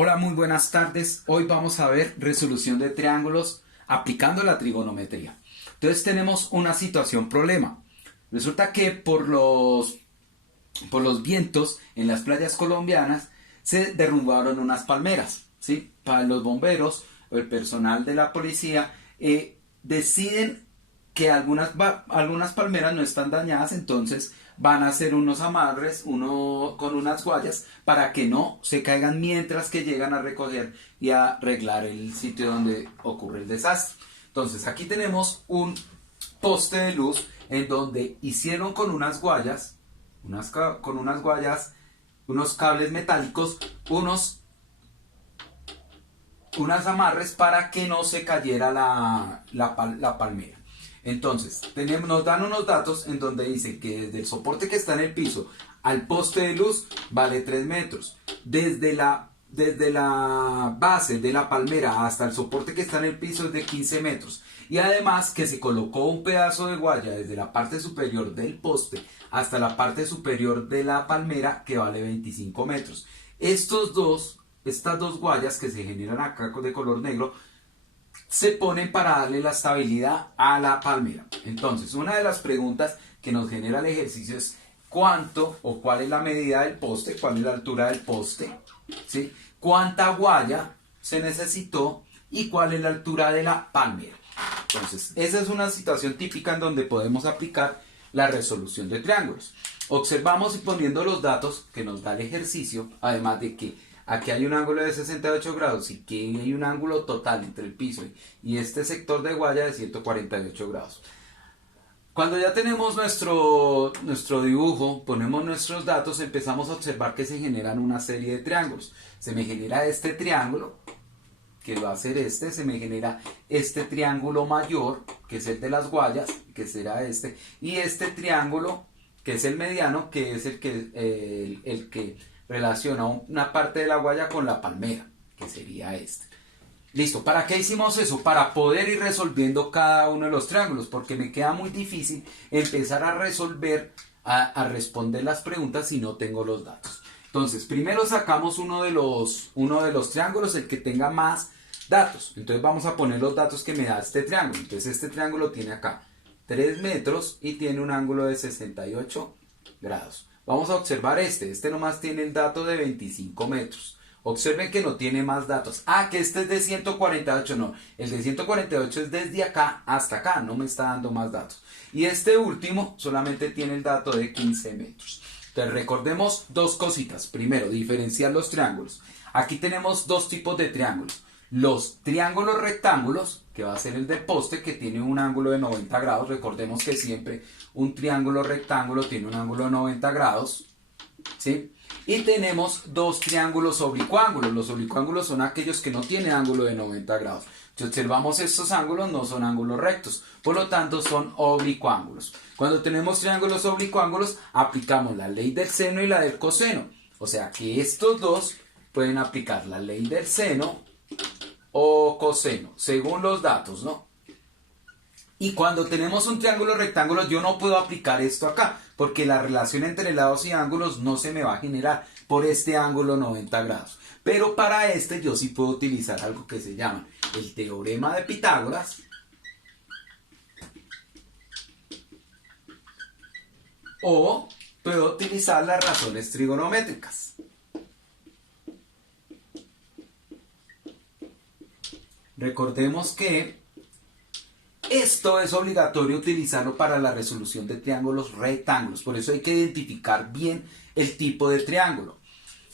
Hola, muy buenas tardes. Hoy vamos a ver resolución de triángulos aplicando la trigonometría. Entonces tenemos una situación problema. Resulta que por los vientos en las playas colombianas se derrumbaron unas palmeras, ¿sí? Para los bomberos o el personal de la policía deciden que algunas palmeras no están dañadas, entonces van a hacer unos amarres con unas guayas para que no se caigan mientras que llegan a recoger y a arreglar el sitio donde ocurre el desastre. Entonces aquí tenemos un poste de luz en donde hicieron con unas guayas, unos cables metálicos, unas amarres para que no se cayera la palmera. Entonces, nos dan unos datos en donde dicen que desde el soporte que está en el piso al poste de luz vale 3 metros. Desde la base de la palmera hasta el soporte que está en el piso es de 15 metros. Y además que se colocó un pedazo de guaya desde la parte superior del poste hasta la parte superior de la palmera que vale 25 metros. Estas dos guayas que se generan acá de color negro se ponen para darle la estabilidad a la palmera. Entonces, una de las preguntas que nos genera el ejercicio es cuánto o cuál es la medida del poste, cuál es la altura del poste, ¿sí? Cuánta guaya se necesitó y cuál es la altura de la palmera. Entonces, esa es una situación típica en donde podemos aplicar la resolución de triángulos. Observamos y poniendo los datos que nos da el ejercicio, además de que aquí hay un ángulo de 68 grados y que hay un ángulo total entre el piso y este sector de guaya de 148 grados. Cuando ya tenemos nuestro dibujo, ponemos nuestros datos, empezamos a observar que se generan una serie de triángulos. Se me genera este triángulo, que va a ser se me genera este triángulo mayor, que es el de las guayas, que será este, y este triángulo, que es el mediano, que es el que relaciona una parte de la guaya con la palmera, que sería este. Listo, ¿para qué hicimos eso? Para poder ir resolviendo cada uno de los triángulos, porque me queda muy difícil empezar a resolver, a responder las preguntas si no tengo los datos. Entonces, primero sacamos uno de los triángulos, el que tenga más datos. Entonces vamos a poner los datos que me da este triángulo. Entonces este triángulo tiene acá 3 metros y tiene un ángulo de 68 grados. Vamos a observar este nomás tiene el dato de 25 metros. Observen que no tiene más datos. Que este es de 148, no. El de 148 es desde acá hasta acá, no me está dando más datos. Y este último solamente tiene el dato de 15 metros. Entonces recordemos dos cositas. Primero, diferenciar los triángulos. Aquí tenemos dos tipos de triángulos. Los triángulos rectángulos, que va a ser el de poste, que tiene un ángulo de 90 grados. Recordemos que siempre un triángulo rectángulo tiene un ángulo de 90 grados, ¿sí? Y tenemos dos triángulos oblicuángulos. Los oblicuángulos son aquellos que no tienen ángulo de 90 grados. Si observamos estos ángulos, no son ángulos rectos, por lo tanto son oblicuángulos. Cuando tenemos triángulos oblicuángulos, aplicamos la ley del seno y la del coseno. O sea que estos dos pueden aplicar la ley del seno o coseno, según los datos, ¿no? Y cuando tenemos un triángulo rectángulo, yo no puedo aplicar esto acá, porque la relación entre lados y ángulos no se me va a generar por este ángulo 90 grados. Pero para este yo sí puedo utilizar algo que se llama el teorema de Pitágoras, o puedo utilizar las razones trigonométricas. Recordemos que esto es obligatorio utilizarlo para la resolución de triángulos rectángulos. Por eso hay que identificar bien el tipo de triángulo.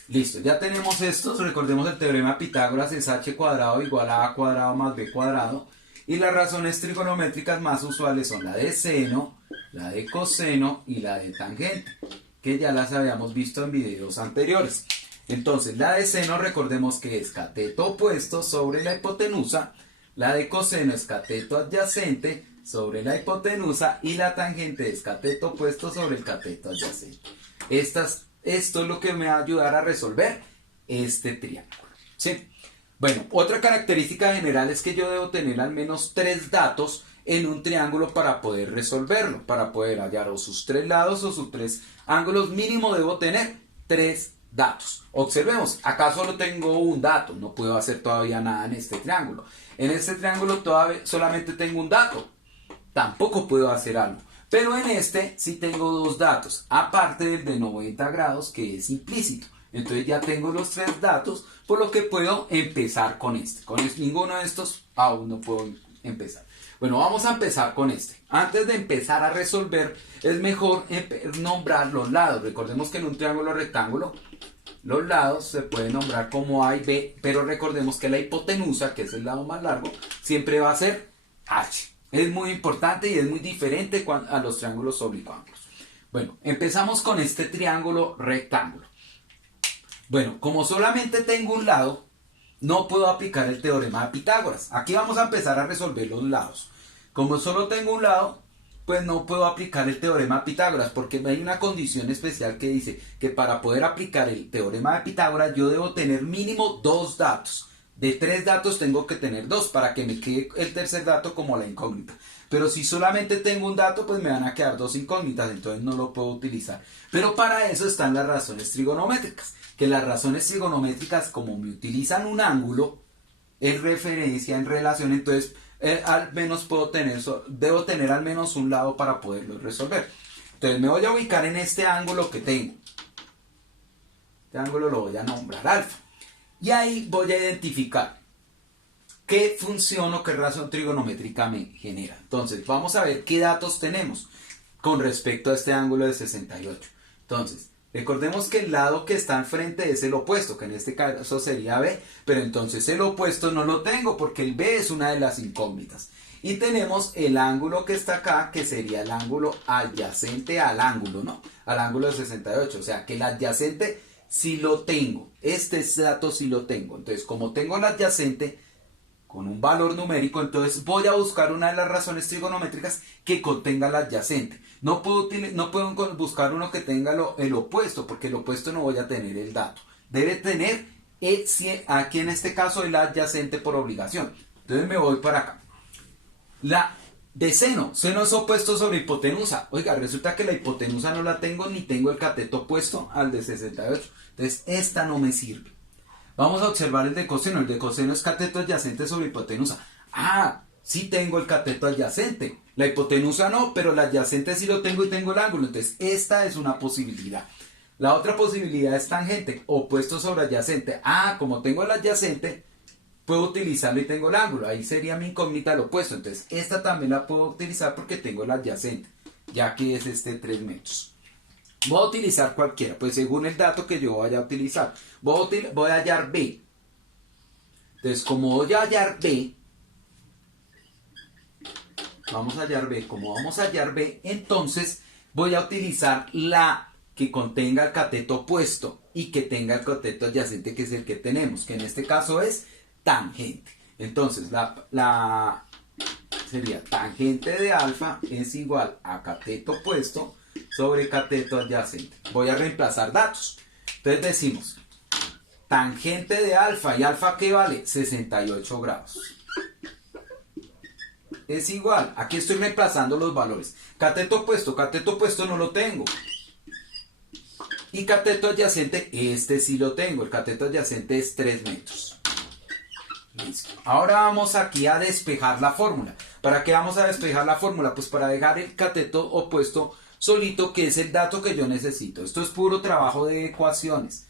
Listo, ya tenemos estos. Recordemos el teorema de Pitágoras es h cuadrado igual a a cuadrado más b cuadrado. Y las razones trigonométricas más usuales son la de seno, la de coseno y la de tangente, que ya las habíamos visto en videos anteriores. Entonces, la de seno recordemos que es cateto opuesto sobre la hipotenusa. La de coseno es cateto adyacente sobre la hipotenusa y la tangente es cateto opuesto sobre el cateto adyacente. Esto es lo que me va a ayudar a resolver este triángulo, ¿sí? Bueno, otra característica general es que yo debo tener al menos 3 datos en un triángulo para poder resolverlo, para poder hallar o sus 3 lados o sus 3 ángulos. Mínimo debo tener 3 datos. Observemos, acá solo tengo un dato, no puedo hacer todavía nada en este triángulo. En este triángulo todavía solamente tengo un dato, tampoco puedo hacer algo. Pero en este sí tengo dos datos, aparte del de 90 grados que es implícito. Entonces ya tengo los tres datos, por lo que puedo empezar con este. Con ninguno de estos aún no puedo empezar. Bueno, vamos a empezar con este. Antes de empezar a resolver, es mejor nombrar los lados. Recordemos que en un triángulo rectángulo, los lados se pueden nombrar como A y B, pero recordemos que la hipotenusa, que es el lado más largo, siempre va a ser H. Es muy importante y es muy diferente a los triángulos oblicuos. Bueno, empezamos con este triángulo rectángulo. Bueno, como solamente tengo un lado, no puedo aplicar el teorema de Pitágoras. Aquí vamos a empezar a resolver los lados. Como solo tengo un lado, pues no puedo aplicar el teorema de Pitágoras, porque hay una condición especial que dice que para poder aplicar el teorema de Pitágoras yo debo tener mínimo dos datos. De tres datos tengo que tener dos para que me quede el tercer dato como la incógnita. Pero si solamente tengo un dato, pues me van a quedar dos incógnitas, entonces no lo puedo utilizar. Pero para eso están las razones trigonométricas. Que las razones trigonométricas, como me utilizan un ángulo en referencia, en relación, entonces al menos debo tener al menos un lado para poderlo resolver. Entonces me voy a ubicar en este ángulo que tengo. Este ángulo lo voy a nombrar alfa. Y ahí voy a identificar qué función o qué razón trigonométrica me genera. Entonces vamos a ver qué datos tenemos con respecto a este ángulo de 68. Entonces, recordemos que el lado que está enfrente es el opuesto, que en este caso sería B, pero entonces el opuesto no lo tengo porque el B es una de las incógnitas. Y tenemos el ángulo que está acá, que sería el ángulo adyacente al ángulo, ¿no? Al ángulo de 68, o sea que el adyacente sí lo tengo, este dato sí lo tengo. Entonces, como tengo el adyacente con un valor numérico, entonces voy a buscar una de las razones trigonométricas que contenga el adyacente. No puedo buscar uno que tenga el opuesto, porque el opuesto no voy a tener el dato. Debe tener, aquí en este caso, el adyacente por obligación. Entonces me voy para acá. La de seno es opuesto sobre hipotenusa. Oiga, resulta que la hipotenusa no la tengo, ni tengo el cateto opuesto al de 68. Entonces esta no me sirve. Vamos a observar el de coseno. El de coseno es cateto adyacente sobre hipotenusa. Ah, sí tengo el cateto adyacente. La hipotenusa no, pero la adyacente sí lo tengo y tengo el ángulo. Entonces esta es una posibilidad. La otra posibilidad es tangente, opuesto sobre adyacente. Ah, como tengo el adyacente, puedo utilizarlo y tengo el ángulo. Ahí sería mi incógnita el opuesto. Entonces esta también la puedo utilizar porque tengo el adyacente, ya que es 3 metros. Voy a utilizar cualquiera, pues según el dato que yo vaya a utilizar. Voy a hallar B. Entonces, como voy a hallar B, vamos a hallar B. Como vamos a hallar B, entonces voy a utilizar la que contenga el cateto opuesto y que tenga el cateto adyacente, que es el que tenemos, que en este caso es tangente. Entonces, sería tangente de alfa es igual a cateto opuesto sobre cateto adyacente. Voy a reemplazar datos. Entonces decimos, tangente de alfa, ¿y alfa qué vale? 68 grados. Es igual, aquí estoy reemplazando los valores. Cateto opuesto no lo tengo. Y cateto adyacente, este sí lo tengo. El cateto adyacente es 3 metros. Listo. Ahora vamos aquí a despejar la fórmula. ¿Para qué vamos a despejar la fórmula? Pues para dejar el cateto opuesto solito, que es el dato que yo necesito. Esto es puro trabajo de ecuaciones.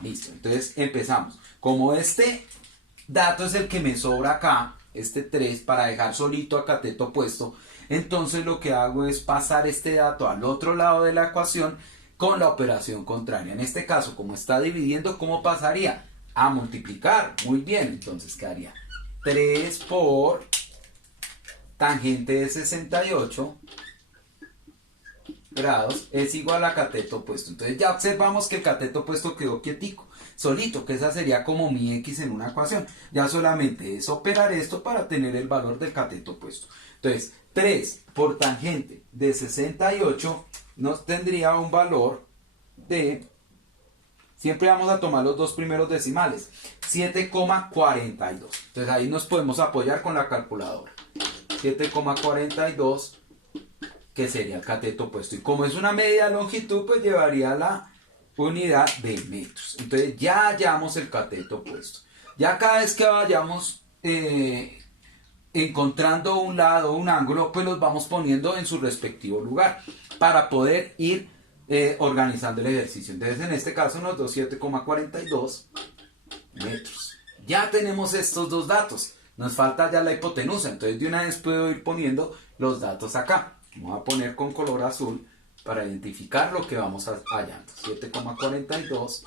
Listo, entonces empezamos. Como este dato es el que me sobra acá, este 3, para dejar solito a cateto opuesto, entonces lo que hago es pasar este dato al otro lado de la ecuación con la operación contraria. En este caso, como está dividiendo, ¿cómo pasaría? A multiplicar. Muy bien, entonces quedaría 3 por tangente de 68 grados es igual a cateto opuesto. Entonces ya observamos que el cateto opuesto quedó quietico, solito, que esa sería como mi x en una ecuación. Ya solamente es operar esto para tener el valor del cateto opuesto. Entonces 3 por tangente de 68 nos tendría un valor de, siempre vamos a tomar los dos primeros decimales, 7,42. Entonces ahí nos podemos apoyar con la calculadora. 7,42, que sería el cateto opuesto. Y como es una media longitud, pues llevaría la unidad de metros. Entonces ya hallamos el cateto opuesto. Ya cada vez que vayamos encontrando un lado, un ángulo, pues los vamos poniendo en su respectivo lugar para poder ir organizando el ejercicio. Entonces en este caso nos dio 7,42 metros. Ya tenemos estos dos datos. Nos falta ya la hipotenusa. Entonces de una vez puedo ir poniendo los datos acá. Vamos a poner con color azul para identificar lo que vamos hallando. 7,42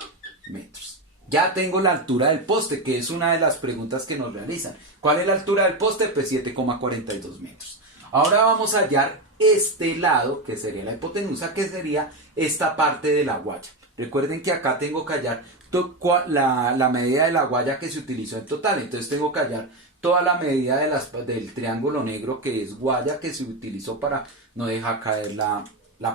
metros. Ya tengo la altura del poste, que es una de las preguntas que nos realizan. ¿Cuál es la altura del poste? Pues 7,42 metros. Ahora vamos a hallar este lado, que sería la hipotenusa, que sería esta parte de la guaya. Recuerden que acá tengo que hallar la medida de la guaya que se utilizó en total. Entonces tengo que hallar toda la medida del triángulo negro, que es guaya, que se utilizó para no dejar caer la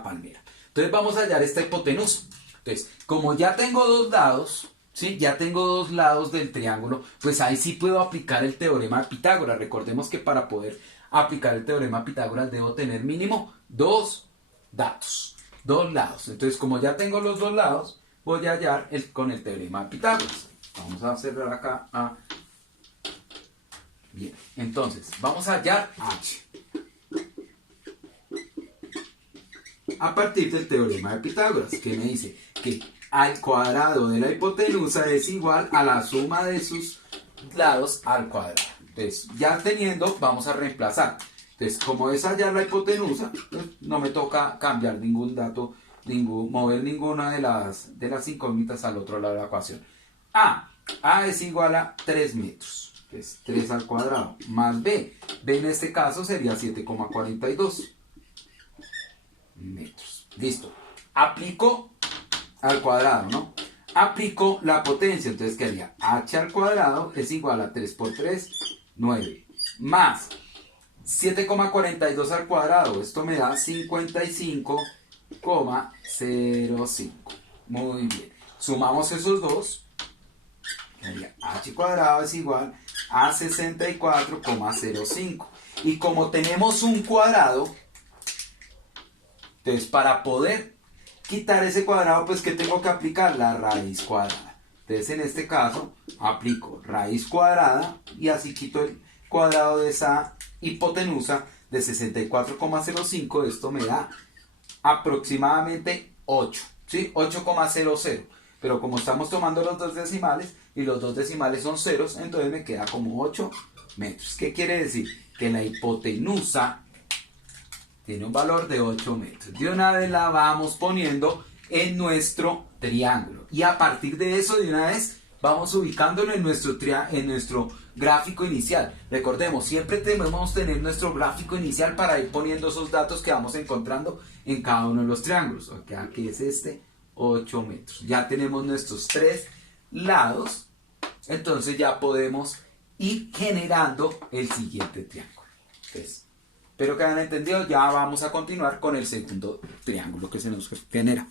palmera. Entonces vamos a hallar esta hipotenusa. Entonces, como ya tengo dos lados, ¿sí? Ya tengo dos lados del triángulo, pues ahí sí puedo aplicar el teorema de Pitágoras. Recordemos que para poder aplicar el teorema de Pitágoras debo tener mínimo dos datos, dos lados. Entonces, como ya tengo los dos lados, voy a hallar con el teorema de Pitágoras. Vamos a cerrar acá A. Bien, entonces, vamos a hallar H. A partir del teorema de Pitágoras, que me dice que al cuadrado de la hipotenusa es igual a la suma de sus lados al cuadrado. Entonces, ya teniendo, vamos a reemplazar. Entonces, como es hallar la hipotenusa, pues no me toca cambiar ningún dato, mover ninguna de las incógnitas al otro lado de la ecuación. A es igual a 3 metros. Es 3 al cuadrado más B. B en este caso sería 7,42 metros. Listo. Aplico al cuadrado, ¿no? Aplico la potencia. Entonces quedaría H al cuadrado es igual a 3 por 3, 9. Más 7,42 al cuadrado. Esto me da 55,05. Muy bien. Sumamos esos dos. Quedaría H cuadrado es igual a 64,05. Y como tenemos un cuadrado, entonces para poder quitar ese cuadrado, pues ¿qué tengo que aplicar? La raíz cuadrada. Entonces en este caso aplico raíz cuadrada y así quito el cuadrado de esa hipotenusa de 64,05. Esto me da aproximadamente 8, ¿sí? 8,00. Pero como estamos tomando los dos decimales y los dos decimales son ceros, entonces me queda como 8 metros. ¿Qué quiere decir? Que la hipotenusa tiene un valor de 8 metros. De una vez la vamos poniendo en nuestro triángulo. Y a partir de eso, de una vez, vamos ubicándolo en nuestro gráfico inicial. Recordemos, siempre debemos tener nuestro gráfico inicial para ir poniendo esos datos que vamos encontrando en cada uno de los triángulos. Aquí es este, 8 metros. Ya tenemos nuestros tres lados. Entonces ya podemos ir generando el siguiente triángulo. Entonces, espero que hayan entendido. Ya vamos a continuar con el segundo triángulo que se nos genera.